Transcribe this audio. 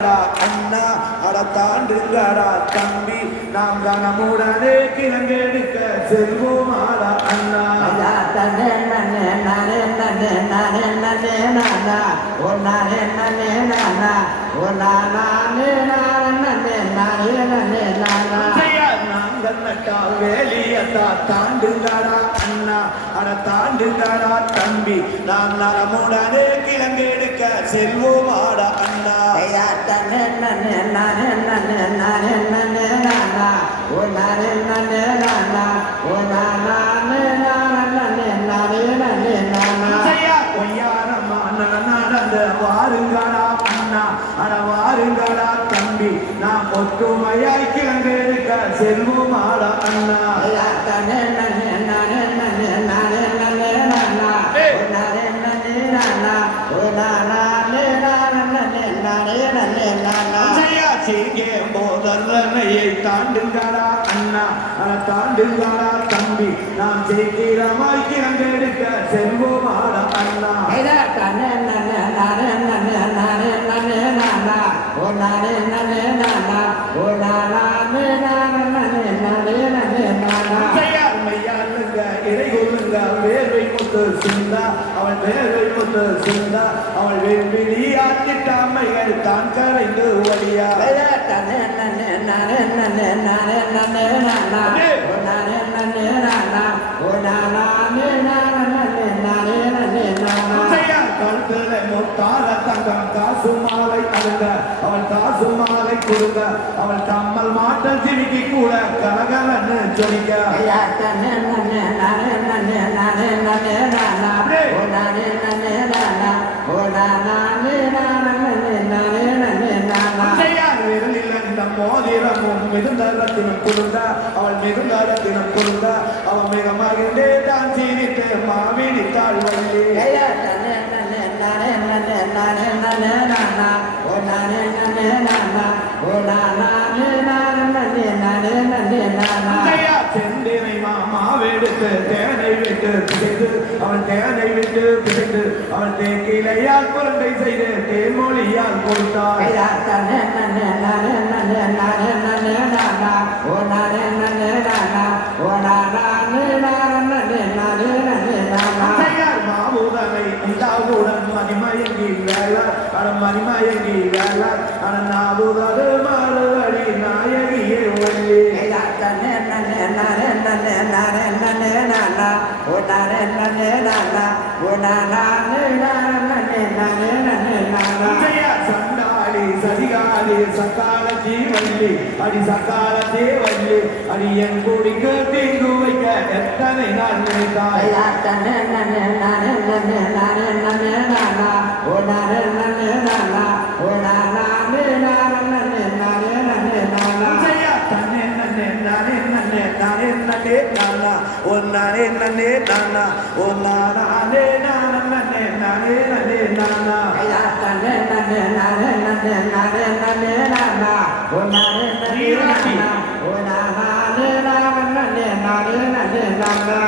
அண்ணா அட தாண்டுங்கடா தம்பி. நாம் கனமுடனே கிழங்கெடுக்க செல்வோம் அடா அண்ணா. தன்னே நன்னே நானே நன்னே நானே நன்னே நானா. ஓ நானே நன்னே நானா. ஓ நானே நானே நன்னே நானே நன்னே நானா. நட்டா வேலியத்தா தாண்டுங்கடா அண்ணா. அட தாண்டுங்கடா தம்பி. நாம் நலமுடனே கிழங்கெடுக்க செல்வோம் அடா அண்ணா. ஐயா அண்ணா அட வாருங்கடா தம்பி நாம் ஒற்றுமையாய் கிழங்கெடுக்க செல்வோம் அண்ணா நானே நானே நானே நானே ஓ நானே நானே நன்னே நானே நன்னே நானா. ஐயார் மையாளுங்க இறை கொள்ளுங்க வேர்வை முத்து சிந்தா. அவள் வேர்வை முத்து சிந்தா. அவள் வேள்விழி ஆத்திட்டாமைகள் தான் கரைந்து ஒளியா ஐயா அழுங்க அவள் காசு கொடுங்க. கம்மல் மாட்டல் சிரிக்கி கூட கலகலன்னு ஜொலிக்க. நன்னே நானா ஓ நானே நன்னே நானா ஓ நானே நானே நன்னே தான் நன்னே மாமினி ஐயா செந்தினை மாமாவெடுத்து தேனை விட்டு பிசைந்து அவன் தேனை விட்டு பிசைந்து அவன் தேக்கிலையால் குழந்தை செய்து தேன்மொழியால் கொடுத்தாள் நானே நானே நன்னே நானே நன்னே நாயகியே ஐயா சண்டாளி சதிகாளி சக்கால ஜீவல்லி அடி சக்கால தேவல்லி அடி என் குடிக்கு தீங்கு வைக்க எத்தனை நான் நினைத்தாய் ஓ நானே நன்னே நானா ஓ நானே நானே நானே நானே நானே நானா நானே நானே நானே நானே நானே நானே நானா ஓ நானே நானே நானா ஓ நானே நானே நானே நானே நானே நானா